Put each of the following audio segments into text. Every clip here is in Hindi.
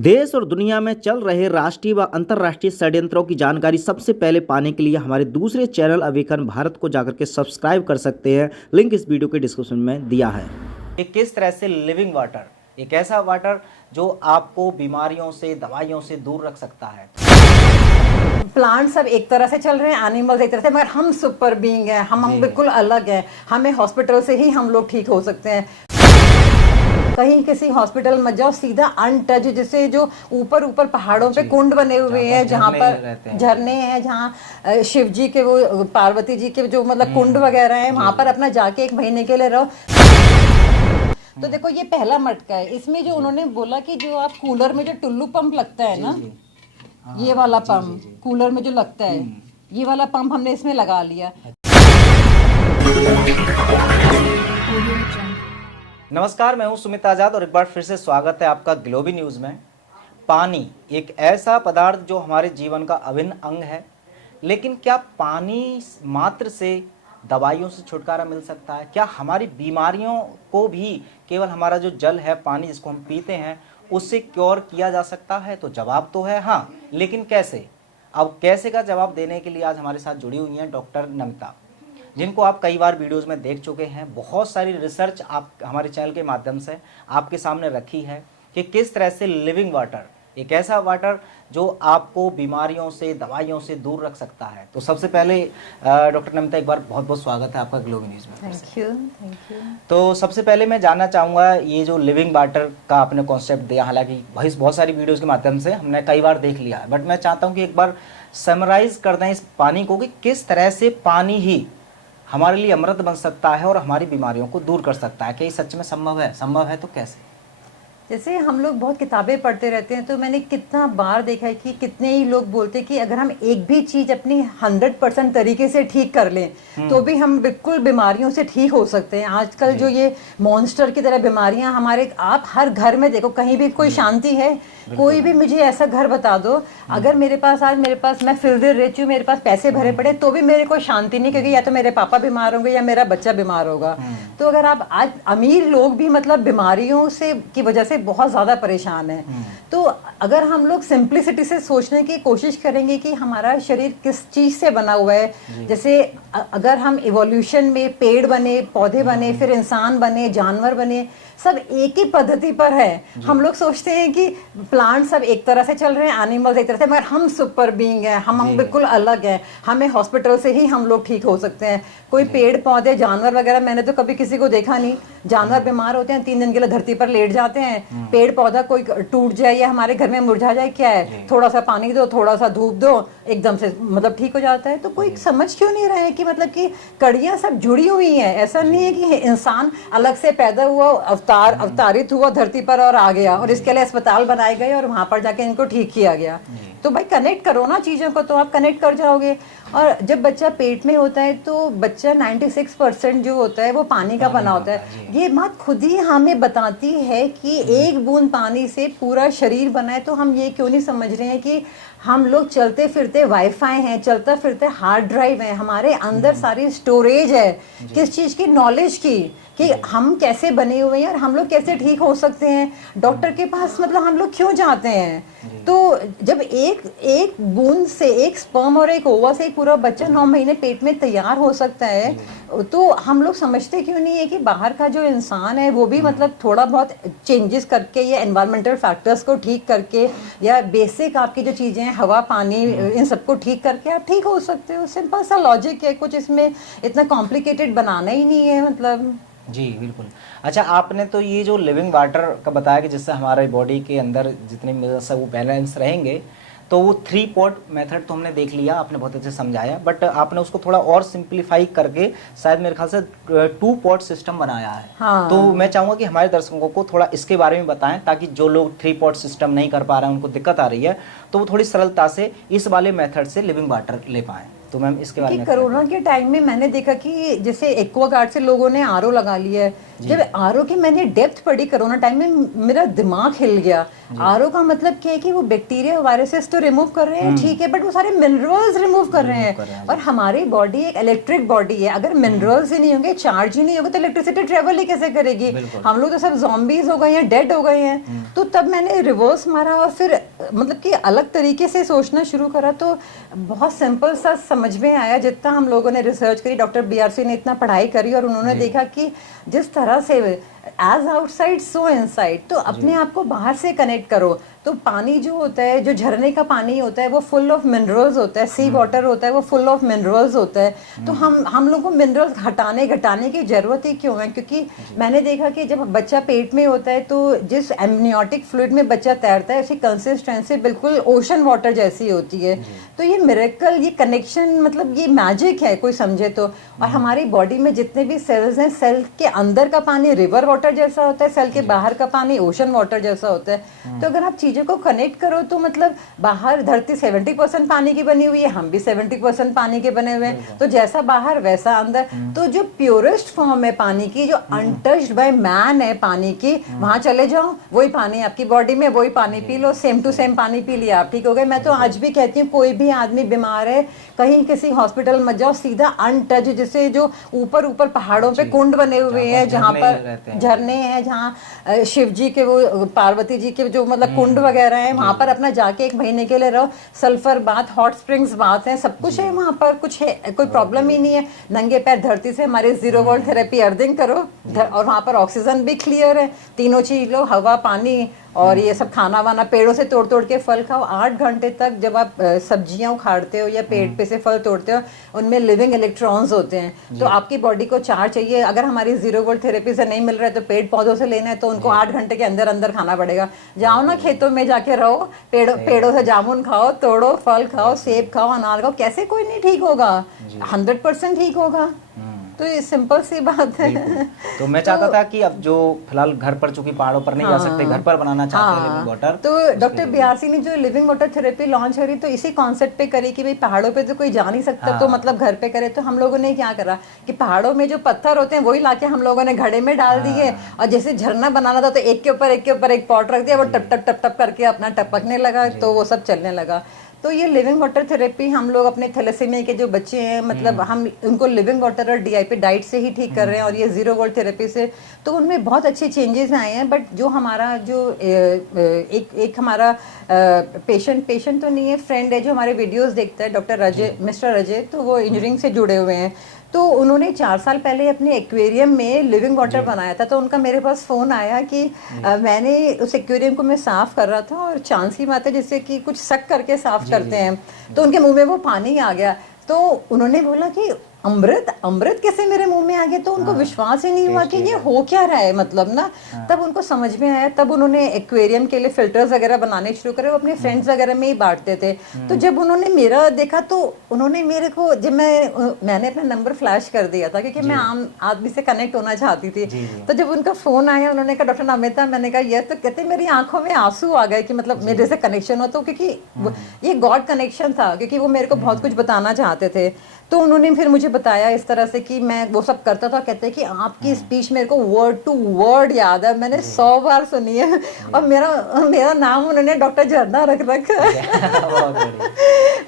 देश और दुनिया में चल रहे राष्ट्रीय व अंतर्राष्ट्रीय षड्यंत्रों की जानकारी सबसे पहले पाने के लिए हमारे दूसरे चैनल अवेकन भारत को जाकर के सब्सक्राइब कर सकते हैं। लिंक इस वीडियो के डिस्क्रिप्शन में दिया है। कि किस तरह से लिविंग वाटर, एक ऐसा वाटर जो आपको बीमारियों से, दवाइयों से दूर रख सकता है। प्लांट सब एक तरह से चल रहे हैं, एनिमल्स एक तरह से, मगर हम सुपर बीइंग हैं, हम बिल्कुल अलग हैं। हमें हॉस्पिटल से ही हम लोग ठीक हो सकते हैं। कहीं किसी हॉस्पिटल में जाओ, सीधा अनटच, जैसे जो ऊपर ऊपर पहाड़ों पे कुंड बने हुए हैं, जहाँ पर झरने हैं, जहाँ शिव जी के, वो पार्वती जी के जो मतलब कुंड वगैरह हैं, वहां पर अपना जाके 1 महीने के लिए रहो। तो देखो, ये पहला मटका है। इसमें जो उन्होंने बोला कि जो आप कूलर में जो टुल्लू पंप लगता है ना, ये वाला पंप कूलर में जो लगता है, ये वाला पंप हमने इसमें लगा लिया। नमस्कार, मैं हूं सुमित आजाद और एक बार फिर से स्वागत है आपका ग्लोबी न्यूज़ में। पानी एक ऐसा पदार्थ जो हमारे जीवन का अभिन्न अंग है, लेकिन क्या पानी मात्र से दवाइयों से छुटकारा मिल सकता है? क्या हमारी बीमारियों को भी केवल हमारा जो जल है, पानी जिसको हम पीते हैं, उससे क्योर किया जा सकता है? तो जवाब तो है हाँ, लेकिन कैसे? अब कैसे का जवाब देने के लिए आज हमारे साथ जुड़ी हुई हैं डॉक्टर नमिता, जिनको आप कई बार वीडियोस में देख चुके हैं। बहुत सारी रिसर्च आप हमारे चैनल के माध्यम से आपके सामने रखी है कि किस तरह से लिविंग वाटर, एक ऐसा वाटर जो आपको बीमारियों से, दवाइयों से दूर रख सकता है। तो सबसे पहले डॉक्टर नमिता, एक बार बहुत बहुत स्वागत है आपका ग्लोबी न्यूज़ में। Thank you. तो सबसे पहले मैं जानना चाहूँगा, ये जो लिविंग वाटर का आपने कॉन्सेप्ट दिया, हालांकि बहुत सारी वीडियोज़ के माध्यम से हमने कई बार देख लिया है, बट मैं चाहता हूँ कि एक बार समराइज कर दें इस पानी को कि किस तरह से पानी ही हमारे लिए अमृत बन सकता है और हमारी बीमारियों को दूर कर सकता है। क्या ये सच में संभव है? संभव है तो कैसे? जैसे हम लोग बहुत किताबें पढ़ते रहते हैं, तो मैंने कितना बार देखा है कि कितने ही लोग बोलते हैं कि अगर हम एक भी चीज अपनी 100% तरीके से ठीक कर लें तो भी हम बिल्कुल बीमारियों से ठीक हो सकते हैं। आजकल जो ये मॉन्स्टर की तरह बीमारियां हमारे, आप हर घर में देखो, कहीं भी कोई शांति है? कोई भी मुझे ऐसा घर बता दो, अगर मेरे पास मैं फिल्दर रिच हूँ, मेरे पास पैसे भरे पड़े, तो भी मेरे को शांति नहीं, क्योंकि या तो मेरे पापा बीमार होंगे या मेरा बच्चा बीमार होगा। तो अगर आप आज अमीर लोग भी मतलब बीमारियों से की वजह से बहुत ज्यादा परेशान है। तो अगर हम लोग सिंप्लिसिटी से सोचने की कोशिश करेंगे कि हमारा शरीर किस चीज से बना हुआ है, जैसे अगर हम इवोल्यूशन में पेड़ बने, पौधे बने, फिर इंसान बने, जानवर बने, सब एक ही पद्धति पर है। हम लोग सोचते हैं कि प्लांट सब एक तरह से चल रहे हैं, एनिमल्स एक तरह से, मगर हम सुपर बीइंग हैं, हम बिल्कुल अलग हैं। हमें हॉस्पिटल से ही हम लोग ठीक हो सकते हैं। कोई पेड़ पौधे, जानवर वगैरह, मैंने तो कभी किसी को देखा नहीं। जानवर बीमार होते हैं, 3 दिन के लिए धरती पर लेट जाते हैं। पेड़ पौधा कोई टूट जाए या हमारे घर में मुरझा जाए, क्या है, थोड़ा सा पानी दो, थोड़ा सा धूप दो, एकदम से मतलब ठीक हो जाता है। तो कोई समझ क्यों नहीं रहा है कि मतलब कि कड़ियां सब जुड़ी हुई हैं। ऐसा नहीं है कि इंसान अलग से पैदा हुआ, अवतारित हुआ धरती पर और आ गया और इसके लिए अस्पताल बनाए गए और वहां पर जाके इनको ठीक किया गया। तो भाई कनेक्ट करो ना चीजों को, तो आप कनेक्ट कर जाओगे। और जब बच्चा पेट में होता है तो बच्चा 96% जो होता है वो पानी का बना होता है। ये बात खुद ही हमें बताती है कि एक बूंद पानी से पूरा शरीर बना है। तो हम ये क्यों नहीं समझ रहे हैं कि हम लोग चलते फिरते वाईफाई हैं, चलता फिरते हार्ड ड्राइव है, हमारे अंदर सारी स्टोरेज है किस चीज की, नॉलेज की, कि हम कैसे बने हुए हैं और हम लोग कैसे ठीक हो सकते हैं। डॉक्टर के पास मतलब हम लोग क्यों जाते हैं? तो जब एक बूंद से, एक स्पर्म और एक ओवा से एक पूरा बच्चा 9 महीने पेट में तैयार हो सकता है, तो हम लोग समझते क्यों नहीं है कि बाहर का जो इंसान है वो भी मतलब थोड़ा बहुत चेंजेस करके या एनवायरमेंटल फैक्टर्स को ठीक करके या बेसिक आपकी जो चीजें हैं, हवा, पानी, इन सबको ठीक करके आप ठीक हो सकते हो। सिंपल सा लॉजिक है, कुछ इसमें इतना कॉम्प्लिकेटेड बनाना ही नहीं है मतलब। जी बिल्कुल। अच्छा, आपने तो ये जो लिविंग वाटर का बताया कि जिससे हमारे बॉडी के अंदर जितने मिनरल्स है वो बैलेंस रहेंगे, तो वो 3 पॉट मेथड तो हमने देख लिया, आपने बहुत अच्छे समझाया, बट आपने उसको थोड़ा और सिंप्लीफाई करके शायद मेरे ख्याल से 2 पॉट सिस्टम बनाया है। हाँ। तो मैं चाहूँगा कि हमारे दर्शकों को थोड़ा इसके बारे में बताएं, ताकि जो लोग 3 पॉट सिस्टम नहीं कर पा रहे हैं, उनको दिक्कत आ रही है, तो वो थोड़ी सरलता से इस वाले मेथड से लिविंग वाटर ले पाएँ। तो मैम इसके बारे में। कोरोना के टाइम में मैंने देखा कि जैसे एक्वागार्ड से लोगों ने आरओ लगा लिया है, जब आरओ की मैंने डेप्थ पढ़ी कोरोना टाइम में, मेरा दिमाग हिल गया। आरओ का मतलब क्या है कि वो बैक्टीरिया वायरसेस तो रिमूव कर रहे हैं, ठीक है, बट वो सारे मिनरल्स रिमूव कर रहे हैं। और हमारी बॉडी एक इलेक्ट्रिक बॉडी है, अगर मिनरल्स ही नहीं होंगे, चार्ज ही नहीं होगा, तो इलेक्ट्रिसिटी ट्रेवल ही कैसे करेगी? हम लोग तो सब ज़ॉम्बीज हो गए हैं, डेड हो गए हैं। तो तब मैंने रिवर्स मारा और फिर मतलब कि अलग तरीके से सोचना शुरू करा, तो बहुत सिंपल सा समझ में आया। जितना हम लोगों ने रिसर्च करी, डॉक्टर बीआरसी ने इतना पढ़ाई करी और उन्होंने देखा कि जिस तरह से एज आउटसाइड सो इनसाइड, तो अपने आप को बाहर से कनेक्ट करो। तो पानी जो होता है, जो झरने का पानी होता है, वो फुल ऑफ मिनरल्स होता है, सी वाटर होता है, वो फुल ऑफ मिनरल्स होता है। तो हम लोग को मिनरल्स घटाने की जरूरत ही क्यों है? क्योंकि मैंने देखा कि जब बच्चा पेट में होता है तो जिस एमनियोटिक फ्लूइड में बच्चा तैरता है, उसकी कंसिस्टेंसी बिल्कुल ओशन वाटर जैसी होती है। तो ये मिरेकल, ये कनेक्शन, मतलब ये मैजिक है कोई समझे तो। और हमारी बॉडी में जितने भी सेल्स हैं, सेल के अंदर का पानी रिवर वाटर जैसा होता है, सेल के बाहर का पानी ओशन वाटर जैसा होता है। तो अगर आप चीजों को कनेक्ट करो तो मतलब बाहर धरती 70% पानी की बनी हुई है, हम भी 70% पानी के बने हुए हैं, तो जैसा बाहर वैसा अंदर। तो जो प्योरेस्ट फॉर्म है पानी की, जो अनटच्ड बाय मैन है पानी की, वहां चले जाओ, वही पानी आपकी बॉडी में, वही पानी पी लो, सेम टू सेम पानी पी लिया, आप ठीक हो गए। मैं तो आज भी कहती हूँ, कोई भी आदमी बीमार है, कहीं किसी हॉस्पिटल मत जाओ, सीधा अनटच, जैसे जो ऊपर पहाड़ों पे कुंड बने हुए हैं, जहाँ पर झरने हैं, जहाँ शिव जी के, वो पार्वती जी के जो मतलब कुंड वगैरह है, वहां पर अपना जाके 1 महीने के लिए रहो। Sulphur bath, hot springs bath है, सब कुछ है वहां पर, कुछ है, कोई प्रॉब्लम ही नहीं है। नंगे पैर धरती से हमारे 0 वोल्ट थेरेपी अर्थिंग करो, और वहां पर ऑक्सीजन भी क्लियर है, तीनों चीज लो, हवा, पानी और ये सब खाना वाना, पेड़ों से तोड़ के फल खाओ। 8 घंटे तक जब आप सब्जियां उखाड़ते हो या पेड़ पे से फल तोड़ते हो, उनमें लिविंग इलेक्ट्रॉन्स होते हैं। तो आपकी बॉडी को चार्ज चाहिए। अगर हमारी 0 वोल्ट थेरेपी से नहीं मिल रहा है तो पेड़ पौधों से लेना है, तो उनको 8 घंटे के अंदर अंदर खाना पड़ेगा। जाओ ना खेतों में जाके रहो, पेड़ों से जामुन खाओ, तोड़ो, फल खाओ, सेब खाओ, अनार खाओ, कैसे कोई नहीं ठीक होगा? 100% ठीक होगा। तो ये सिंपल सी बात है। तो मैं चाहता था कि अब जो फिलहाल घर पर, चूंकि पहाड़ों पर नहीं जा सकते, घर पर बनाना चाहते हैं लिविंग वाटर, तो डॉक्टर बीआरसी ने जो लिविंग वाटर थेरेपी लॉन्च करी, तो इसी कॉन्सेप्ट पे करी कि भाई पहाड़ों पे तो कोई जा नहीं सकता, तो मतलब घर पे करे। तो हम लोगों ने क्या करा कि पहाड़ों में जो पत्थर होते हैं वही लाके हम लोगों ने घड़े में डाल दिए, और जैसे झरना बनाना था तो एक के ऊपर एक पॉट रख दिया, वो टप टप करके अपना टपकने लगा, तो वो सब चलने लगा। तो ये लिविंग वाटर थेरेपी हम लोग अपने थैलेसीमिया के जो बच्चे हैं, मतलब हम उनको लिविंग वाटर और डीआईपी डाइट से ही ठीक कर रहे हैं, और ये 0 वोल्ट थेरेपी से, तो उनमें बहुत अच्छे चेंजेस आए हैं। बट जो हमारा जो एक हमारा पेशेंट तो नहीं है, फ्रेंड है जो हमारे वीडियोस देखता है, डॉक्टर अजय, मिस्टर अजय, तो वो इंजीनियरिंग से जुड़े हुए हैं। तो उन्होंने 4 साल पहले अपने एक्वेरियम में लिविंग वाटर बनाया था। तो उनका मेरे पास फ़ोन आया कि मैंने उस एक्वेरियम को मैं साफ़ कर रहा था, और चांस की बात है जैसे कि कुछ सक करके साफ़ करते हैं, तो उनके मुंह में वो पानी आ गया। तो उन्होंने बोला कि अमृत कैसे मेरे मुंह में आ गया? तो उनको विश्वास ही नहीं हुआ कि ये हो क्या रहा है, मतलब ना। तब उनको समझ में आया, तब उन्होंने एक्वेरियम के लिए फिल्टर्स वगैरह बनाने शुरू करे, वो अपने फ्रेंड्स वगैरह में ही बांटते थे। तो जब उन्होंने मेरा देखा, तो उन्होंने मेरे को, जब मैंने अपना नंबर फ्लैश कर दिया था, क्योंकि मैं आम आदमी से कनेक्ट होना चाहती थी। तो जब उनका फोन आया, उन्होंने कहा डॉक्टर नमिता, मैंने कहा यस, तो कहते मेरी आंखों में आंसू आ गए कि मतलब मेरे से कनेक्शन हो। तो क्योंकि ये गॉड कनेक्शन था, क्योंकि वो मेरे को बहुत कुछ बताना चाहते थे। तो उन्होंने फिर मुझे बताया इस तरह से कि मैं वो सब करता था। कहते हैं कि आपकी स्पीच मेरे को वर्ड टू वर्ड याद है, मैंने 100 बार सुनी है, और मेरा नाम उन्होंने डॉक्टर झरना रख रखा है।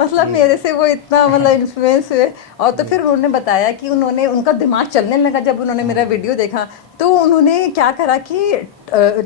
मतलब मेरे से वो इतना मतलब इन्फ्लुएंस हुए। और तो फिर उन्होंने बताया कि उनका दिमाग चलने लगा जब उन्होंने मेरा वीडियो देखा। तो उन्होंने क्या करा कि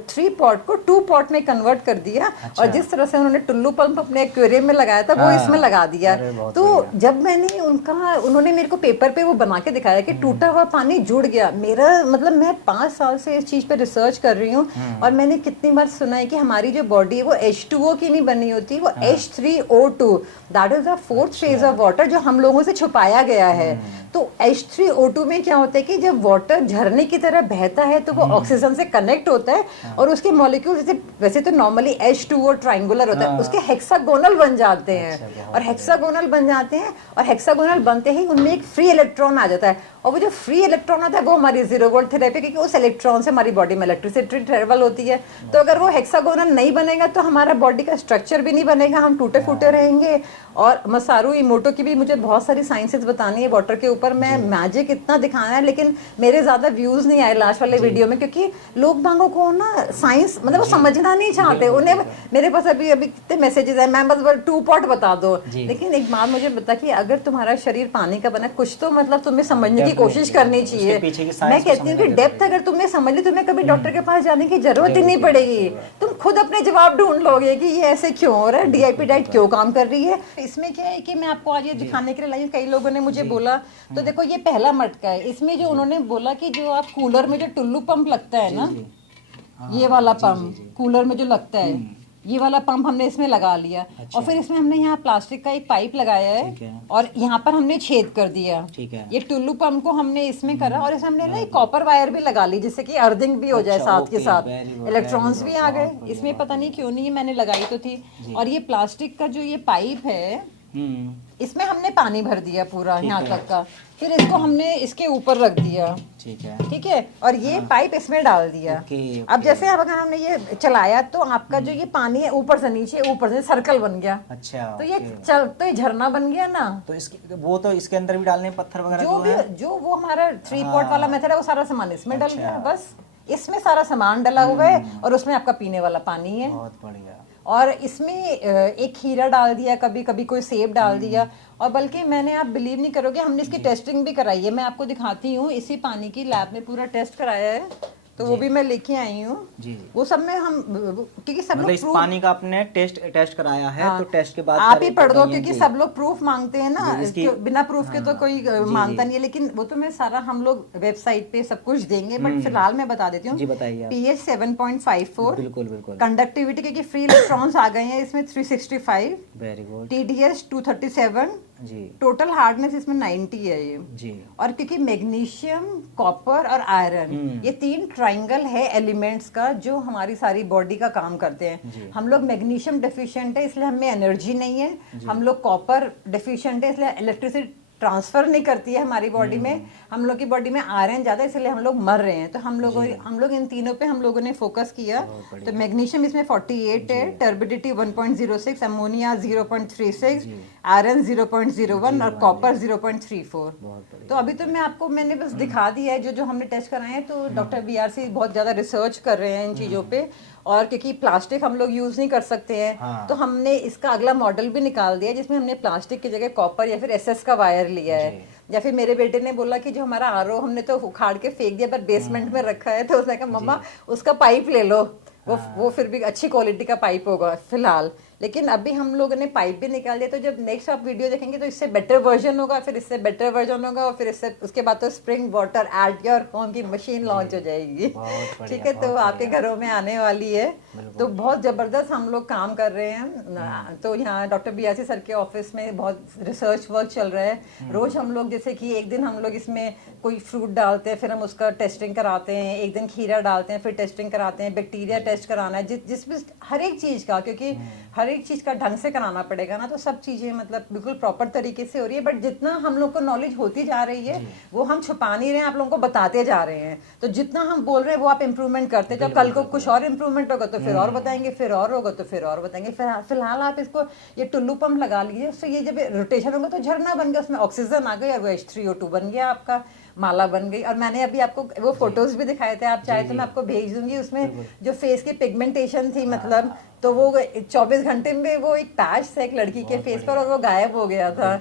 3 पॉट को 2 पॉट में कन्वर्ट कर दिया। अच्छा। और जिस तरह से उन्होंने टुल्लू पंप अपने एक्वेरियम में लगाया था, वो इसमें लगा दिया। तो जब मैंने उन्होंने मेरे को पेपर पे वो बना के दिखाया कि टूटा हुआ पानी जुड़ गया। मेरा मतलब मैं 5 साल से इस चीज पे रिसर्च कर रही हूँ, और मैंने कितनी बार सुना है कि हमारी जो बॉडी है वो H2O की नहीं बनी होती, वो H3O2, that is the 4th phase of water, जो हम लोगों से छुपाया गया है। तो H3O2 में क्या होता है कि जब वाटर झरने की तरह बहता है तो वो ऑक्सीजन से कनेक्ट होता है, और उसके मॉलिक्यूल वैसे तो नॉर्मली H2O ट्रायंगुलर होता है, उसके हेक्सागोनल बन जाते हैं। और हेक्सागोनल बन जाते हैं, और हेक्सागोनल बनते ही उनमें एक फ्री इलेक्ट्रॉन आ जाता है। और वो जो फ्री इलेक्ट्रॉन होता है वो हमारी 0 वोल्ट थेरेपी, क्योंकि उस इलेक्ट्रॉन से हमारी बॉडी में इलेक्ट्रिसिटी ट्रेवल होती है। तो अगर वो हेक्सागोनल नहीं बनेगा तो हमारा बॉडी का स्ट्रक्चर भी नहीं बनेगा, हम टूटे फूटे रहेंगे। और मसारू इमोटो की भी मुझे बहुत सारी साइंसेस बतानी है वाटर के ऊपर, मैं मैजिक इतना दिखाना है, लेकिन मेरे ज्यादा व्यूज नहीं आए लास्ट वाले वीडियो में, क्योंकि लोग बागों को ना साइंस मतलब वो समझना नहीं चाहते। उन्हें मेरे पास अभी कितने मैसेजेस है, मैं बस 2 पॉट बता दो। लेकिन एक बात मुझे बता कि अगर तुम्हारा शरीर पानी का बना, कुछ तो मतलब तुम्हें समझने की कोशिश करनी चाहिए। मैं कहती हूँ कि डेप्थ अगर तुमने समझ ली, तुम्हें कभी डॉक्टर के पास जाने की जरूरत ही नहीं पड़ेगी। तुम खुद अपने जवाब ढूंढ लोगे कि ये ऐसे क्यों हो रहा है, डीआईपी डाइट क्यों काम कर रही है। इसमें क्या है कि मैं आपको आज ये दिखाने के लिए लाई हूँ, कई लोगों ने मुझे बोला। तो देखो ये पहला मटका है, इसमें जो उन्होंने बोला कि जो आप कूलर में जो टुल्लू पंप लगता है ना, ये वाला पंप कूलर में जो लगता है, ये वाला पंप हमने इसमें लगा लिया। और फिर इसमें हमने यहाँ प्लास्टिक का एक पाइप लगाया है और यहाँ पर हमने छेद कर दिया। ठीक है। ये टुल्लू पंप को हमने इसमें करा और इसमें हमने ना एक कॉपर वायर भी लगा ली, जिससे कि अर्थिंग भी हो जाए साथ के साथ। इलेक्ट्रॉन्स भी आ गए इसमें, पता नहीं क्यों नहीं, मैंने लगाई तो थी। और ये प्लास्टिक का जो ये पाइप है, इसमें हमने पानी भर दिया पूरा यहाँ तक का, फिर इसको हमने इसके ऊपर रख दिया। ठीक है। और ये पाइप इसमें डाल दिया। अब जैसे अगर हमने ये चलाया तो आपका जो ये पानी है ऊपर से नीचे, ऊपर से सर्कल बन गया। अच्छा। तो ये तो ये झरना बन गया ना। तो इसके वो तो इसके अंदर भी डालने पत्थर वगैरह जो भी जो वो हमारा 3 पॉट वाला मेथड है, वो सारा सामान इसमें डल गया। बस इसमें सारा सामान डला हुआ है और उसमें आपका पीने वाला पानी है। बहुत बढ़िया। और इसमें एक खीरा डाल दिया, कभी कभी कोई सेब डाल दिया। और बल्कि मैंने, आप बिलीव नहीं करोगे, हमने इसकी टेस्टिंग भी कराई है। मैं आपको दिखाती हूँ, इसी पानी की लैब में पूरा टेस्ट कराया है, तो वो भी मैं लेके आई हूँ। वो सब में हम, क्योंकि सब मतलब लोग इस पानी का आपने टेस्ट कराया है। तो टेस्ट के बाद आप ही पढ़ दो, क्योंकि सब लोग प्रूफ मांगते हैं ना, बिना प्रूफ के तो कोई मांगता नहीं है। लेकिन वो तो मैं सारा, हम लोग वेबसाइट पे सब कुछ देंगे, बट फिलहाल मैं बता देती हूँ। जी बताइए। पीएच 7.54, बिल्कुल बिल्कुल। कंडक्टिविटी क्योंकि फ्री इलेक्ट्रॉन्स आ गए हैं इसमें 365, वेरी गुड। टीडीएस 237 जी। टोटल हार्डनेस इसमें 90 है ये जी। और क्योंकि मैग्नीशियम, कॉपर और आयरन, ये 3 ट्राइंगल है एलिमेंट्स का जो हमारी सारी बॉडी का काम करते हैं। हम लोग मैग्नीशियम डेफिशिएंट है इसलिए हमें एनर्जी नहीं है, हम लोग कॉपर डेफिशिएंट है इसलिए इलेक्ट्रिसिटी ट्रांसफर नहीं करती है हमारी बॉडी में, हम लोग की बॉडी में आयरन ज्यादा इसलिए हम लोग मर रहे हैं। तो हम लोग इन तीनों पे हम लोगों ने फोकस किया। तो मैग्नीशियम इसमें 48 है, टर्बिडिटी 1.06, अमोनिया 0.36, आयरन 0.01 और कॉपर 0.34। तो अभी तो मैंने बस दिखा दिया है जो हमने टेस्ट कराए हैं। तो डॉक्टर बीआरसी बहुत ज्यादा रिसर्च कर रहे हैं इन चीजों पे, और क्योंकि प्लास्टिक हम लोग यूज नहीं कर सकते हैं, तो हमने इसका अगला मॉडल भी निकाल दिया जिसमें हमने प्लास्टिक की जगह कॉपर या फिर एसएस का वायर लिया है। या फिर मेरे बेटे ने बोला कि जो हमारा आरओ हमने तो उखाड़ के फेंक दिया पर बेसमेंट में रखा है, तो उसने कहा मम्मा उसका पाइप ले लो, वो फिर भी अच्छी क्वालिटी का पाइप होगा फिलहाल। लेकिन अभी हम लोगों ने पाइप भी निकाल दिया, तो जब नेक्स्ट आप वीडियो देखेंगे तो इससे बेटर वर्जन होगा, फिर इससे बेटर वर्जन होगा, और फिर इससे उसके बाद तो spring water at your home की मशीन लॉन्च हो जाएगी। ठीक है, तो आपके घरों में आने वाली है। तो बहुत जबरदस्त हम लोग काम कर रहे हैं। तो यहाँ डॉक्टर बीआरसी सर के ऑफिस में बहुत रिसर्च वर्क चल रहा है। रोज हम लोग, जैसे कि एक दिन हम लोग इसमें कोई फ्रूट डालते हैं, फिर हम उसका टेस्टिंग कराते हैं, एक दिन खीरा डालते हैं, फिर टेस्टिंग कराते हैं, बैक्टीरिया टेस्ट कराना है, जिसमें हर एक चीज का, क्योंकि हर एक चीज का ढंग से कराना पड़ेगा ना, तो सब चीजें मतलब बिल्कुल प्रॉपर तरीके से हो रही है। बट जितना हम लोग को नॉलेज होती जा रही है वो हम छुपा नहीं रहे हैं, आप लोगों को बताते जा रहे हैं। तो जितना हम बोल रहे हैं वो आप इम्प्रूवमेंट करते, जब कल को कुछ और इम्प्रूवमेंट होगा तो फिर और बताएंगे, फिर और होगा तो फिर और बताएंगे। फिलहाल आप इसको ये टुल्लू पंप लगा लीजिए, उससे ये जब रोटेशन होगा तो झरना बन गया, उसमें ऑक्सीजन आ गई और वो H3O2 बन गया, आपका माला बन गई। और मैंने अभी आपको वो फोटोज भी दिखाए थे, आप चाहे तो मैं आपको भेज दूंगी। उसमें जो फेस की पिगमेंटेशन थी, मतलब तो वो 24 घंटे में वो एक पैच था एक लड़की के फेस पर और वो गायब हो गया था।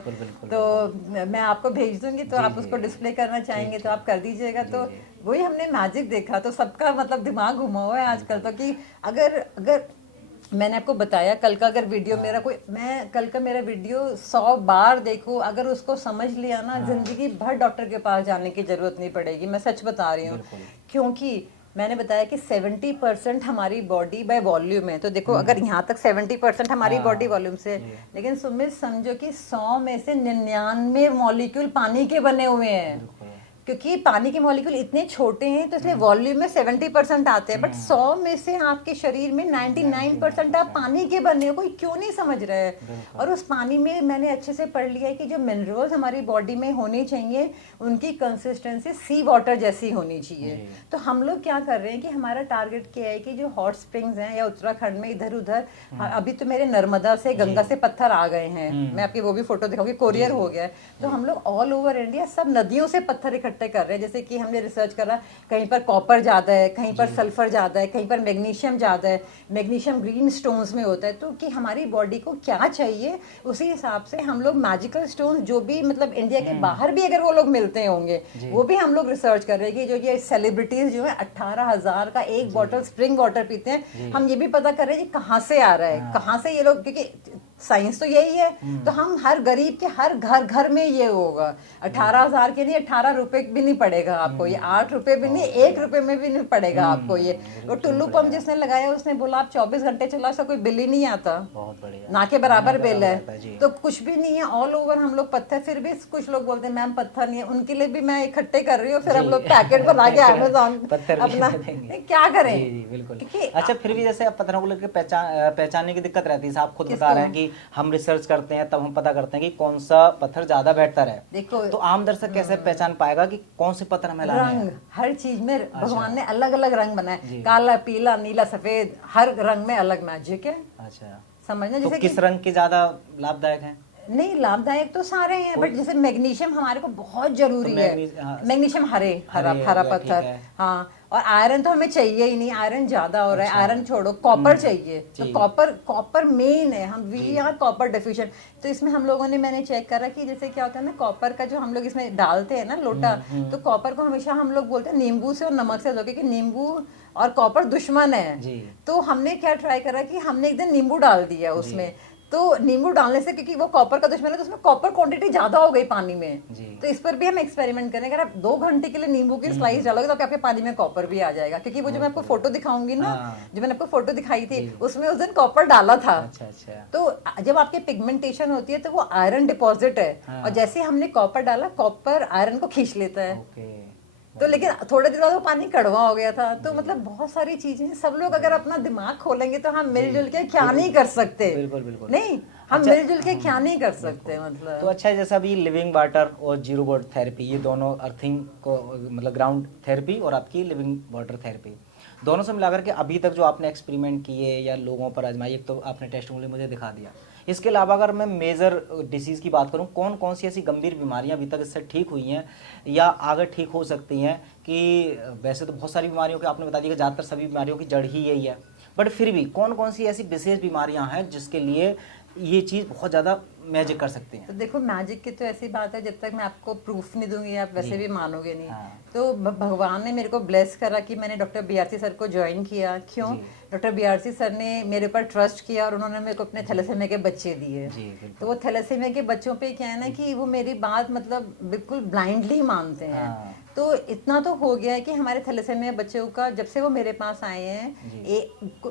तो मैं आपको भेज दूंगी, तो आप उसको डिस्प्ले करना चाहेंगे तो आप कर दीजिएगा। तो वही हमने मैजिक देखा, तो सबका मतलब दिमाग घुमा हुआ है आजकल। तो कि अगर मैंने आपको बताया, कल का अगर वीडियो मेरा कोई, मैं कल का मेरा वीडियो 100 बार देखूं, अगर उसको समझ लिया ना, जिंदगी भर डॉक्टर के पास जाने की जरूरत नहीं पड़ेगी। मैं सच बता रही हूँ, क्योंकि मैंने बताया कि 70% हमारी बॉडी बाय वॉल्यूम है। तो देखो अगर यहाँ तक 70% हमारी बॉडी वॉल्यूम से, लेकिन सुमित समझो कि 100 में से 99 मॉलिक्यूल पानी के बने हुए हैं। क्योंकि पानी के मॉलिक्यूल इतने छोटे हैं तो इसलिए वॉल्यूम में 70% आते हैं, बट 100 में से आपके शरीर में 99% आप पानी के बने हो, कोई क्यों नहीं समझ रहा है। और उस पानी में मैंने अच्छे से पढ़ लिया है कि जो मिनरल्स हमारी बॉडी में होने चाहिए उनकी कंसिस्टेंसी सी वाटर जैसी होनी चाहिए। तो हम लोग क्या कर रहे हैं कि हमारा टारगेट क्या है कि जो हॉट स्प्रिंग्स हैं या उत्तराखंड में इधर उधर, अभी तो मेरे नर्मदा से गंगा से पत्थर आ गए हैं, मैं आपकी वो भी फोटो दिखाऊंगी, कोरियर हो गया है। तो हम लोग ऑल ओवर इंडिया सब नदियों से पत्थर इकट्ठे कर रहे हैं। जैसे कि हमने रिसर्च करा, कहीं पर कॉपर ज्यादा है, कहीं पर सल्फर ज्यादा है, कहीं पर मैग्नीशियम ज्यादा है, मैग्नीशियम ग्रीन स्टोन्स में होता है। तो कि हमारी बॉडी को क्या चाहिए उसी हिसाब से हम लोग मैजिकल स्टोन जो भी मतलब इंडिया के बाहर भी अगर वो लोग मिलते होंगे वो भी हम लोग रिसर्च कर रहे हैं कि जो ये सेलिब्रिटीज जो है 18,000 का एक बॉटल स्प्रिंग वाटर पीते हैं, हम ये भी पता कर रहे हैं कि कहाँ से आ रहा है, कहाँ से ये लोग, क्योंकि साइंस तो यही है। तो हम हर गरीब के हर घर में ये होगा। 18,000 के नहीं, 18 रुपए भी नहीं पड़ेगा आपको ये, 8 रुपए भी नहीं, 1 रुपए में भी नहीं पड़ेगा आपको ये। वो टुल्लू पंप जिसने लगाया उसने बोला आप 24 घंटे चला, उसका कोई बिल ही नहीं आता, बहुत बढ़िया, ना के बराबर बिल है। तो कुछ भी नहीं है, ऑल ओवर हम लोग पत्थर, फिर भी कुछ लोग बोलते हैं मैम पत्थर नहीं है, उनके लिए भी मैं इकट्ठे कर रही हूँ, फिर हम लोग पैकेट बना के अमेज़न अपना क्या करें। बिल्कुल। अच्छा, फिर भी जैसे आप पत्थरों को लेकर पहचानने की दिक्कत रहती है, आप खुद बता रहे हैं कि हम रिसर्च करते हैं तब हम पता करते हैं कि कौन सा पत्थर ज्यादा बेहतर है। देखो तो आम दर्शक कैसे पहचान पाएगा कि कौन से पत्थर हमें लाने हैं? रंग, हर चीज में भगवान ने अलग अलग रंग बनाए, काला, पीला, नीला, सफेद, हर रंग में अलग मैजिक है। अच्छा, समझना। तो जैसे किस रंग के ज्यादा लाभदायक हैं? नहीं, लाभदायक तो सारे हैं, बट जैसे मैग्नीशियम हमारे को बहुत जरूरी है। मैग्नीशियम हरा पत्थर, हाँ। और आयरन तो हमें चाहिए ही नहीं, आयरन ज्यादा हो रहा है। आयरन छोड़ो, कॉपर चाहिए। तो कॉपर मेन है, हम वी आर कॉपर डेफिशिएंट। तो इसमें हम लोगों ने, मैंने चेक करा कि जैसे क्या होता है ना, कॉपर का जो हम लोग इसमें डालते हैं ना लोटा, तो कॉपर को हमेशा हम लोग बोलते हैं नींबू से और नमक से धो के, कि नींबू और कॉपर दुश्मन है। तो हमने क्या ट्राई करा कि हमने एक दिन नींबू डाल दिया उसमें, तो नींबू डालने से, क्योंकि वो कॉपर का दुश्मन है, तो उसमें कॉपर क्वांटिटी ज्यादा हो गई पानी में। तो इस पर भी हम एक्सपेरिमेंट करें। अगर आप 2 घंटे के लिए नींबू की स्लाइस डालोगे तो आपके पानी में कॉपर भी आ जाएगा। क्योंकि वो जो मैं आपको फोटो दिखाऊंगी ना, जो मैंने आपको फोटो दिखाई थी, उसमें उस दिन कॉपर डाला था। तो जब आपके पिगमेंटेशन होती है तो वो आयरन डिपॉजिट है, और जैसे हमने कॉपर डाला, कॉपर आयरन को खींच लेता है। तो लेकिन थोड़े दिन बाद वो पानी कड़वा हो गया था। तो मतलब बहुत सारी चीजें, सब लोग अगर अपना दिमाग खोलेंगे तो हम मिलजुल के क्या नहीं कर सकते। बिल्कुल। नहीं, हम मिलजुल के क्या नहीं कर सकते मतलब। तो अच्छा, जैसा अभी लिविंग वाटर और जीरो वाटर थेरेपी, ये दोनों अर्थिंग को मतलब ग्राउंड थेरेपी और आपकी लिविंग वाटर थेरेपी, दोनों से मिलाकर के अभी तक जो आपने एक्सपेरिमेंट किए या लोगों पर आजमाई, एक तो आपने टेस्टिमोनियल मुझे दिखा दिया, इसके अलावा अगर मैं मेजर डिसीज़ की बात करूं, कौन कौन सी ऐसी गंभीर बीमारियां अभी तक इससे ठीक हुई हैं या आगे ठीक हो सकती हैं? कि वैसे तो बहुत सारी बीमारियों की आपने बता दिया कि ज़्यादातर सभी बीमारियों की जड़ ही यही है, बट फिर भी कौन कौन सी ऐसी विशेष बीमारियां हैं जिसके लिए ये चीज़ बहुत ज़्यादा मैजिक कर सकते हैं? तो देखो, मैजिक की तो ऐसी बात है, जब तक मैं आपको प्रूफ नहीं दूंगी आप वैसे भी मानोगे नहीं। तो भगवान ने मेरे को ब्लेस करा कि मैंने डॉक्टर बीआरसी सर को ज्वाइन किया। क्यों? डॉक्टर बीआरसी सर ने मेरे ऊपर ट्रस्ट किया और उन्होंने मेरे को अपने थैलेसीमिया के बच्चे दिए। तो वो थैलेसीमिया के बच्चों पे क्या है ना कि वो मेरी बात मतलब बिल्कुल ब्लाइंडली मानते हैं। तो इतना तो हो गया है कि हमारे थैलेसीमिया बच्चों का, जब से वो मेरे पास आए हैं,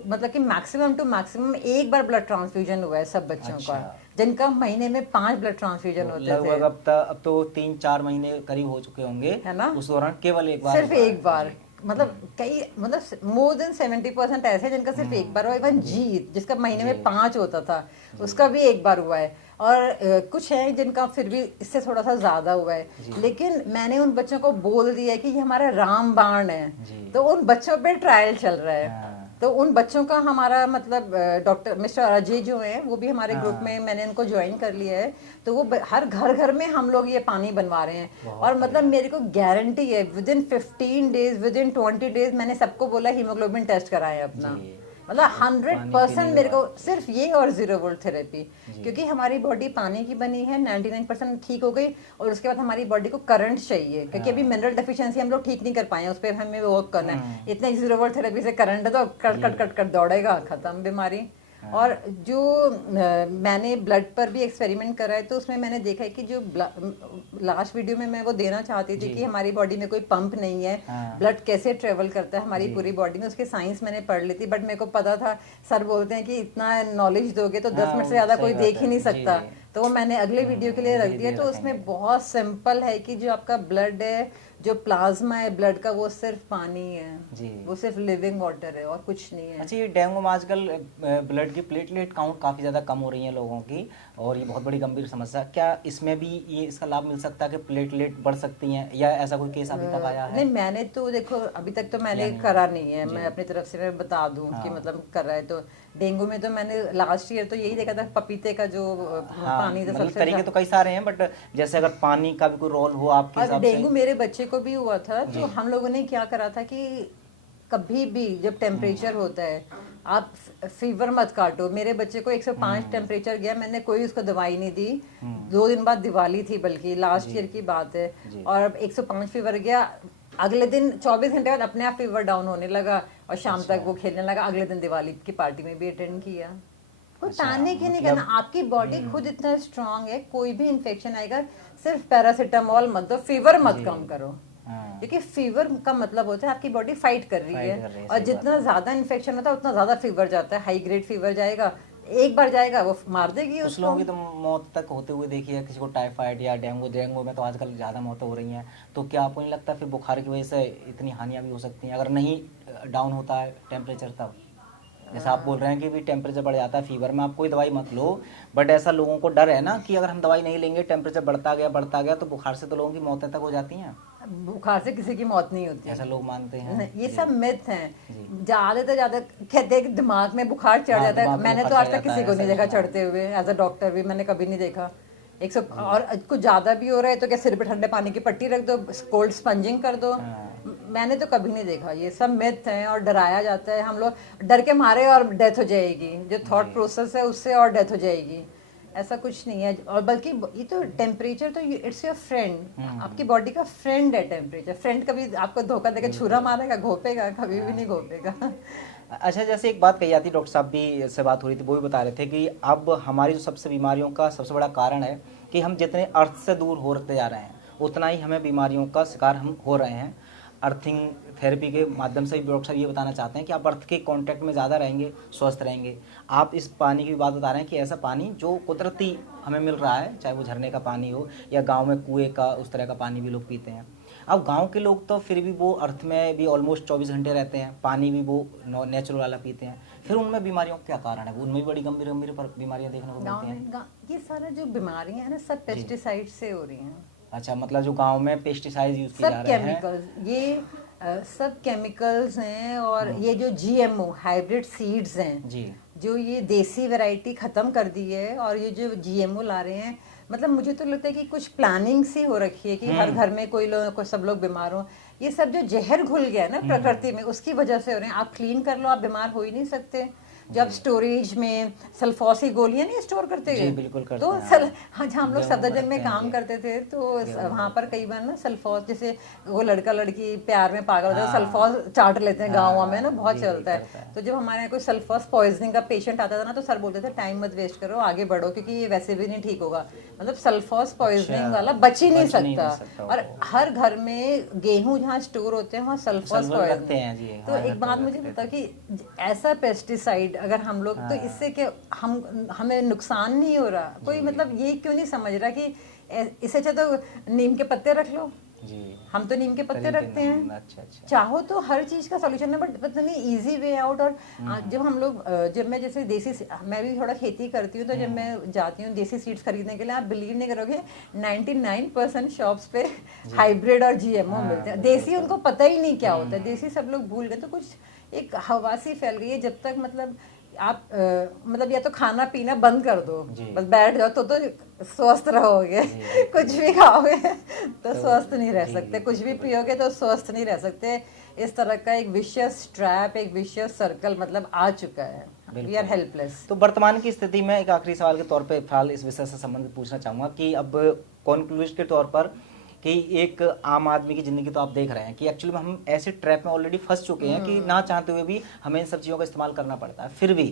मतलब कि मैक्सिमम टू मैक्सिमम 1 बार ब्लड ट्रांसफ्यूजन हुआ है सब बच्चों का, जिनका महीने में 5 ब्लड ट्रांसफ्यूजन होते थे। लगभग अब तो 3-4 महीने करीब हो चुके होंगे, है ना? उस दौरान केवल एक बार, सिर्फ एक बार, मतलब कई, मतलब मोर देन 70% ऐसे जिनका सिर्फ एक बार हुआ। इवन जीत, जिसका महीने में 5 होता था, उसका भी एक बार हुआ है। और कुछ है जिनका फिर भी इससे थोड़ा सा ज्यादा हुआ है। लेकिन मैंने उन बच्चों को बोल दिया कि ये हमारा रामबाण है, तो उन बच्चों पे ट्रायल चल रहा है। तो उन बच्चों का हमारा मतलब डॉक्टर मिस्टर अजय जो हैं, वो भी हमारे ग्रुप में, मैंने उनको ज्वाइन कर लिया है। तो वो हर घर में हम लोग ये पानी बनवा रहे हैं। और मतलब मेरे को गारंटी है, with in 15 days, with in 20 days मैंने सबको बोला हीमोग्लोबिन टेस्ट कराएं अपना। मतलब 100% मेरे को सिर्फ ये और जीरो वोल्ट थेरेपी, क्योंकि हमारी बॉडी पानी की बनी है, 99% ठीक हो गई। और उसके बाद हमारी बॉडी को करंट चाहिए, क्योंकि अभी मिनरल डेफिशिएंसी हम लोग ठीक नहीं कर पाए, उस पर हमें वर्क करना है। इतने जीरो वोल्ट थेरेपी से करंट है तो कट दौड़ेगा, खत्म बीमारी। और जो मैंने ब्लड पर भी एक्सपेरिमेंट करा है, तो उसमें मैंने देखा है कि जो लास्ट वीडियो में मैं वो देना चाहती थी कि हमारी बॉडी में कोई पंप नहीं है, ब्लड कैसे ट्रेवल करता है हमारी पूरी बॉडी में, उसके साइंस मैंने पढ़ ली थी। बट मेरे को पता था, सर बोलते हैं कि इतना नॉलेज दोगे तो 10 मिनट से ज्यादा कोई देख ही नहीं सकता, तो वो मैंने अगले वीडियो के लिए रख दिया। तो उसमें बहुत सिंपल है कि जो आपका ब्लड है, जो प्लाज्मा है ब्लड का वो सिर्फ पानी है, जी। वो सिर्फ लिविंग वाटर है और कुछ नहीं है। अच्छा, ये डेंगू में आजकल ब्लड की प्लेटलेट काउंट काफ़ी ज़्यादा कम हो रही है लोगों की, और ये बहुत बड़ी गंभीर समस्या। क्या इसमें भी ये इसका लाभ मिल सकता है कि प्लेटलेट बढ़ सकती हैं, या ऐसा कोई केस अभी तक आया है? नहीं, मैंने तो देखो अभी तक तो मैंने करा नहीं है, मैं अपनी तरफ से मैं बता दूं कि मतलब कर रहा है। तो डेंगू में तो मैंने लास्ट ईयर तो यही देखा था, पपीते का जो पानी था मतलब सबसे तरीके तो कई सारे हैं, बट जैसे अगर पानी का भी कोई रोल हो आपके और हिसाब से। डेंगू मेरे बच्चे को भी हुआ था, तो हम लोगों ने क्या करा था कि कभी भी जब टेम्परेचर होता है आप फीवर मत काटो। मेरे बच्चे को 105 टेम्परेचर गया, मैंने कोई उसको दवाई नहीं दी। 2 दिन बाद दिवाली थी, बल्कि लास्ट ईयर की बात है, और 105 फीवर गया। अगले दिन 24 घंटे बाद अपने आप फीवर डाउन होने लगा और शाम तक वो खेलने लगा। अगले दिन दिवाली की पार्टी में भी अटेंड किया। कोई पैनिक ही नहीं करना, आपकी बॉडी खुद इतना स्ट्रांग है, कोई भी इन्फेक्शन आएगा सिर्फ पैरासीटामोल मत दो, फीवर मत कम करो। क्योंकि फीवर का मतलब होता है आपकी बॉडी फाइट कर रही है, और जितना ज्यादा इन्फेक्शन होता है उतना ज्यादा फीवर जाता है, हाई ग्रेड फीवर जाएगा, एक बार जाएगा वो मार देगी कुछ उसको। लोगों की तो मौत तक होते हुए देखी है, किसी को टाइफाइड या डेंगू में तो आजकल ज़्यादा मौतें हो रही हैं। तो क्या आपको नहीं लगता फिर बुखार की वजह से इतनी हानियाँ भी हो सकती हैं, अगर नहीं डाउन होता है टेम्परेचर तब? जैसे आप बोल रहे हैं कि भी टेम्परेचर बढ़ जाता है फीवर में, आप कोई दवाई मत लो, बट ऐसा लोगों को डर है ना कि अगर हम दवाई नहीं लेंगे टेम्परेचर बढ़ता गया तो बुखार से तो लोगों की मौतें तक हो जाती हैं। बुखार से किसी की मौत नहीं होती, ऐसा लोग मानते हैं। ये सब मिथ हैं। ज्यादा से ज्यादा कहते हैं कि दिमाग में बुखार चढ़ जाता है, मैंने तो आज तक किसी को नहीं देखा चढ़ते हुए, एज अ डॉक्टर भी मैंने कभी नहीं देखा। 100 और कुछ ज्यादा भी हो रहा है तो क्या सिर पे ठंडे पानी की पट्टी रख दो, कोल्ड स्पंजिंग कर दो। मैंने तो कभी नहीं देखा, ये सब मिथ हैं और डराया जाता है। हम लोग डर के मारे और डेथ हो जाएगी, जो थॉट प्रोसेस है उससे और डेथ हो जाएगी, ऐसा कुछ नहीं है। और बल्कि ये तो टेम्परेचर तो इट्स योर फ्रेंड, आपकी बॉडी का फ्रेंड है टेम्परेचर। फ्रेंड कभी आपको धोखा देकर छुरा मारेगा, घोपेगा? कभी भी नहीं घोपेगा। अच्छा, जैसे एक बात कही जाती, डॉक्टर साहब भी से बात हो रही थी, वो भी बता रहे थे कि अब हमारी जो सबसे बीमारियों का सबसे बड़ा कारण है कि हम जितने अर्थ से दूर होते जा रहे हैं उतना ही हमें बीमारियों का शिकार हम हो रहे हैं। अर्थिंग थेरेपी के माध्यम से भी डॉक्टर साहब ये बताना चाहते हैं कि आप अर्थ के कांटेक्ट में ज़्यादा रहेंगे, स्वस्थ रहेंगे। आप इस पानी की बात बता रहे हैं कि ऐसा पानी जो कुदरती हमें मिल रहा है, चाहे वो झरने का पानी हो या गांव में कुएं का उस तरह का पानी भी लोग पीते हैं। अब गांव के लोग तो फिर भी वो अर्थ में भी ऑलमोस्ट 24 घंटे रहते हैं, पानी भी वो नेचुरल वाला पीते हैं, फिर उनमें बीमारियों का क्या कारण है? उनमें भी बड़ी गंभीर गंभीर बीमारियां देखने को मिलती हैं। ये सारा जो बीमारियां हैं ना सब पेस्टिसाइड से हो रही हैं। अच्छा, मतलब जो गांव में पेस्टिसाइड यूज किए जा सब रहे हैं, केमिकल्स, ये सब केमिकल्स हैं। और ये जो जीएमओ हाइब्रिड सीड्स हैं जी, जो ये देसी वैरायटी खत्म कर दी है, और ये जो जीएमओ ला रहे हैं, मतलब मुझे तो लगता है कि कुछ प्लानिंग सी हो रखी है कि हर घर में कोई सब लोग बीमार हो। ये सब जो जहर घुल गया है ना प्रकृति में, उसकी वजह से हो रहे हैं। आप क्लीन कर लो, आप बीमार हो ही नहीं सकते। जब स्टोरेज में सल्फॉस की गोलियां नहीं स्टोर करते जी, हैं, बिल्कुल करते तो हैं। हाँ, जहाँ हम लोग सफदरजंग में काम करते थे तो वहाँ पर कई बार ना सल्फॉस, जैसे वो लड़का लड़की प्यार में पागल होता है, सल्फॉस चाट लेते हैं गाँव में ना, बहुत चलता है। तो जब हमारे यहाँ कोई सल्फॉस पॉइजनिंग का पेशेंट आता था ना, तो सर बोलते थे टाइम मत वेस्ट करो, आगे बढ़ो, क्योंकि ये वैसे भी नहीं ठीक होगा। मतलब सल्फॉस पॉइजनिंग वाला बच ही नहीं सकता। और हर घर में गेहूं जहाँ स्टोर होते हैं वहाँ सल्फॉस पॉइजनिंग। तो एक बात मुझे बता कि ऐसा पेस्टिसाइड अगर हम लोग, तो इससे क्या हमें नुकसान नहीं हो रहा? कोई मतलब ये क्यों नहीं समझ रहा कि इससे अच्छा तो नीम के पत्ते रख लो। जी, हम तो नीम के पत्ते रखते हैं। अच्छा, चाहो तो हर चीज का सॉल्यूशन है, बट पता नहीं इजी वे आउट। और जब हम लोग, जब मैं जैसे मैं भी थोड़ा खेती करती हूँ, तो जब मैं जाती हूँ देसी सीड्स खरीदने के लिए, आप बिलीव नहीं करोगे 99% शॉप्स पे हाइब्रिड और जीएमओ मिलते हैं। देसी उनको पता ही नहीं क्या होता है, देसी सब लोग भूल गए। तो कुछ एक हवा सी फैल गई है। जब तक मतलब आप मतलब या तो खाना पीना बंद कर दो, बस बैठ जाओ, तो स्वस्थ रहोगे। कुछ भी खाओगे तो स्वस्थ नहीं रह सकते, कुछ भी पियोगे तो स्वस्थ नहीं रह सकते। इस तरह का एक विशियस ट्रैप, एक विशियस सर्कल मतलब आ चुका है। We are helpless. तो वर्तमान की स्थिति में एक आखिरी सवाल के तौर पे फिलहाल इस विषय से संबंधित पूछना चाहूँगा कि अब कॉन्क्लूजन के तौर पर कि एक आम आदमी की ज़िंदगी तो आप देख रहे हैं कि एक्चुअली में हम ऐसे ट्रैप में ऑलरेडी फंस चुके हैं कि ना चाहते हुए भी हमें इन सब चीज़ों का इस्तेमाल करना पड़ता है। फिर भी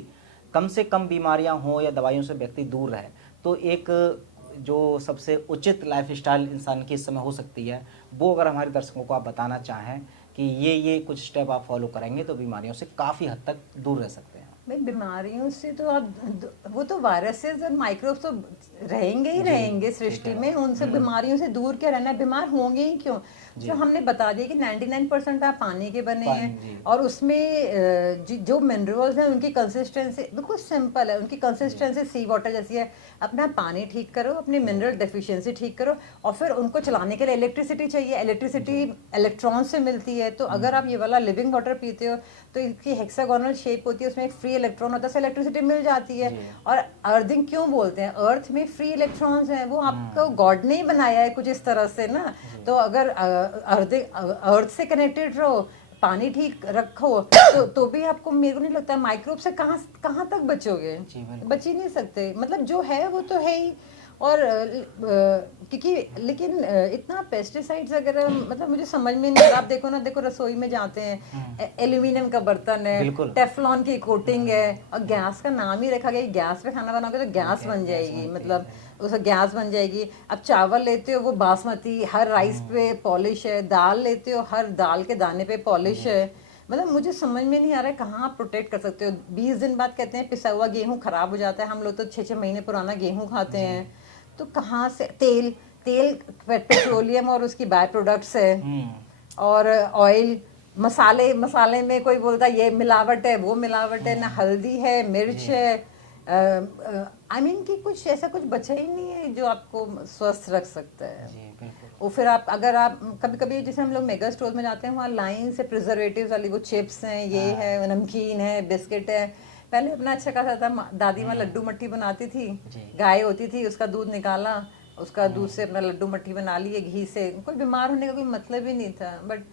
कम से कम बीमारियां हों या दवाइयों से व्यक्ति दूर रहे, तो एक जो सबसे उचित लाइफस्टाइल इंसान की इस समय हो सकती है, वो अगर हमारे दर्शकों को आप बताना चाहें कि ये कुछ स्टेप आप फॉलो करेंगे तो बीमारियों से काफ़ी हद तक दूर रह सकते हैं। भाई बीमारियों से तो आप वो तो वायरसेस और माइक्रोब्स तो रहेंगे ही रहेंगे सृष्टि में, उनसे बीमारियों से दूर क्या रहना है, बीमार होंगे ही क्यों। जो हमने बता दिया कि 99% आप पानी के बने हैं, और उसमें जो मिनरल्स हैं उनकी कंसिस्टेंसी बिल्कुल सिंपल है, उनकी कंसिस्टेंसी सी वाटर जैसी है। अपना पानी ठीक करो, अपनी मिनरल डेफिशिएंसी ठीक करो, और फिर उनको चलाने के लिए इलेक्ट्रिसिटी चाहिए। इलेक्ट्रिसिटी इलेक्ट्रॉन से मिलती है, तो अगर आप ये वाला लिविंग वाटर पीते हो तो इसकी हेक्सागोनल शेप होती है, उसमें एक फ्री इलेक्ट्रॉन होता है, इलेक्ट्रिसिटी मिल जाती है। और अर्थिंग क्यों बोलते हैं, अर्थ में फ्री इलेक्ट्रॉन्स हैं, वो आपको गॉड ने ही बनाया है कुछ इस तरह से ना। तो अगर अर्थ से कनेक्टेड रहो, पानी ठीक रखो, तो भी आपको, मेरे को नहीं लगता माइक्रोब से कहाँ तक बचोगे, बच ही नहीं सकते। मतलब जो है वो तो है ही। और क्योंकि लेकिन इतना पेस्टिसाइड्स वगैरह, मतलब मुझे समझ में नहीं। आप देखो ना, देखो रसोई में जाते हैं, एल्यूमिनियम का बर्तन है, टेफलॉन की कोटिंग है, और गैस का नाम ही रखा गया, गैस पे खाना बनाओगे तो गैस बन जाएगी, मतलब उसे गैस बन जाएगी। अब चावल लेते हो वो बासमती, हर राइस पे पॉलिश है, दाल लेते हो हर दाल के दाने पे पॉलिश है। मतलब मुझे समझ में नहीं आ रहा है कहाँ आप प्रोटेक्ट कर सकते हो। 20 दिन बाद कहते हैं पिसा हुआ गेहूं खराब हो जाता है, हम लोग तो 6-6 महीने पुराना गेहूं खाते हैं। तो कहाँ से तेल पेट्रोलियम और उसकी बाय प्रोडक्ट्स है, और ऑयल, मसाले में कोई बोलता है ये मिलावट है, वो मिलावट है, ना हल्दी है, मिर्च है, आई मीन कि कुछ ऐसा कुछ बचा ही नहीं है जो आपको स्वस्थ रख सकता है। और फिर आप अगर आप कभी कभी जैसे हम लोग मेगा स्टोर में जाते हैं, वहाँ लाइन से प्रिजर्वेटिव्स वाली वो चिप्स हैं, ये है, नमकीन है, बिस्किट है। पहले अपना अच्छा खासा था, दादी माँ लड्डू मट्ठी बनाती थी, गाय होती थी, उसका दूध निकाला, उसका दूध से अपना लड्डू मट्ठी बना लिए घी से, कोई बीमार होने का कोई मतलब ही नहीं था। बट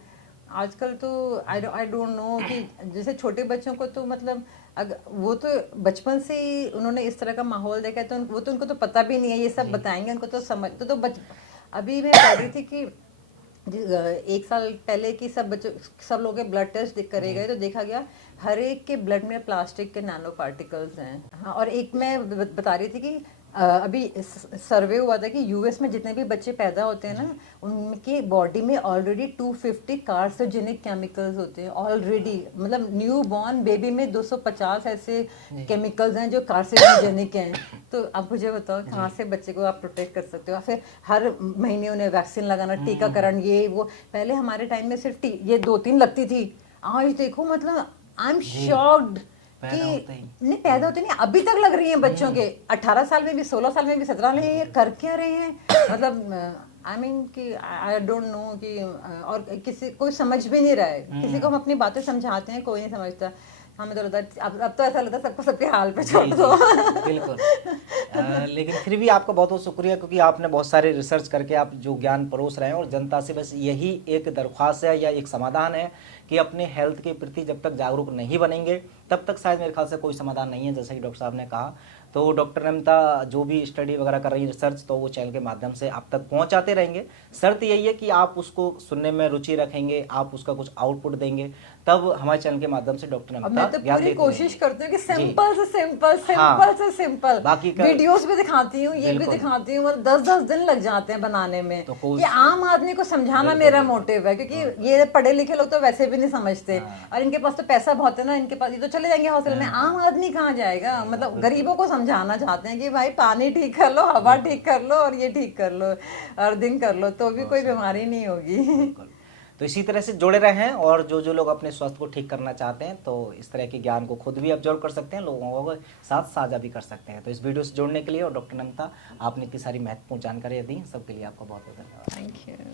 आजकल तो आई डोंट नो कि जैसे छोटे बच्चों को तो मतलब वो तो बचपन से ही उन्होंने इस तरह का माहौल देखा है, तो वो तो उनको तो पता भी नहीं है, ये सब बताएंगे उनको तो समझ तो अभी मैं पढ़ रही थी कि 1 साल पहले की सब लोगों के ब्लड टेस्ट करे गए, तो देखा गया हर एक के ब्लड में प्लास्टिक के नैनो पार्टिकल्स हैं। हाँ, और एक मैं बता रही थी कि अभी सर्वे हुआ था कि यूएस में जितने भी बच्चे पैदा होते हैं ना, उनके बॉडी में ऑलरेडी 250 कार्सिनोजेनिक केमिकल्स होते हैं ऑलरेडी। मतलब न्यू बॉर्न बेबी में 250 ऐसे केमिकल्स हैं जो कार्सिनोजेनिक हैं। तो अब मुझे बताओ कहाँ से बच्चे को आप प्रोटेक्ट कर सकते हो। फिर हर महीने उन्हें वैक्सीन लगाना, टीकाकरण, ये वो। पहले हमारे टाइम में सिर्फ ये 2-3 लगती थी, आज देखो मतलब आई एम शॉक्ड कि नहीं पैदा होते नहीं, अभी तक लग रही हैं बच्चों के, 18 साल में भी, 16 साल में भी, 17 में, ये कर क्या रहे हैं। मतलब आई मीन कि आई डोंट नो कि और किसी कोई समझ भी नहीं रहा है। किसी को हम अपनी बातें समझाते हैं, कोई नहीं समझता। हमें तो लगता है अब तो ऐसा लगता है सबको सबके हाल पे छोड़ दो। बिल्कुल। लेकिन फिर भी आपका बहुत बहुत शुक्रिया, क्योंकि आपने बहुत सारे रिसर्च करके आप जो ज्ञान परोस रहे हैं, और जनता से बस यही एक दरख्वास्त है या एक समाधान है कि अपने हेल्थ के प्रति जब तक जागरूक नहीं बनेंगे तब तक शायद मेरे ख्याल से कोई समाधान नहीं है, जैसे कि डॉक्टर साहब ने कहा। तो डॉक्टर नमिता जो भी स्टडी वगैरह कर रही है, रिसर्च, तो वो चैनल के माध्यम से आप तक पहुंचाते रहेंगे। शर्त यही है कि आप उसको सुनने में रुचि रखेंगे, आप उसका कुछ आउटपुट देंगे, तब हमारे चैनल के माध्यम से डॉक्टर नमिता मैं तो पूरी कोशिश करती हूँ कि सिंपल से सिंपल बाकी वीडियोस भी दिखाती हूँ, ये भी दिखाती हूँ, मतलब 10-10 दिन लग जाते हैं बनाने में। ये आम आदमी को समझाना मेरा मोटिव है, क्योंकि ये पढ़े लिखे लोग तो वैसे भी नहीं समझते, और इनके पास तो पैसा बहुत है ना, इनके पास ये तो चले जाएंगे हॉस्टल में। आम आदमी कहाँ जाएगा। मतलब गरीबों को समझाना चाहते हैं कि भाई पानी ठीक कर लो, हवा ठीक कर लो, और ये ठीक कर लो, अर्थिंग कर लो, तो भी कोई बीमारी नहीं होगी। तो इसी तरह से जुड़े रहें, और जो लोग अपने स्वास्थ्य को ठीक करना चाहते हैं तो इस तरह के ज्ञान को खुद भी ऑब्जर्व कर सकते हैं, लोगों को साथ साझा भी कर सकते हैं। तो इस वीडियो से जुड़ने के लिए और डॉक्टर नमिता आपने इतनी सारी महत्वपूर्ण जानकारियाँ दी, सबके लिए आपका बहुत बहुत धन्यवाद। Thank you.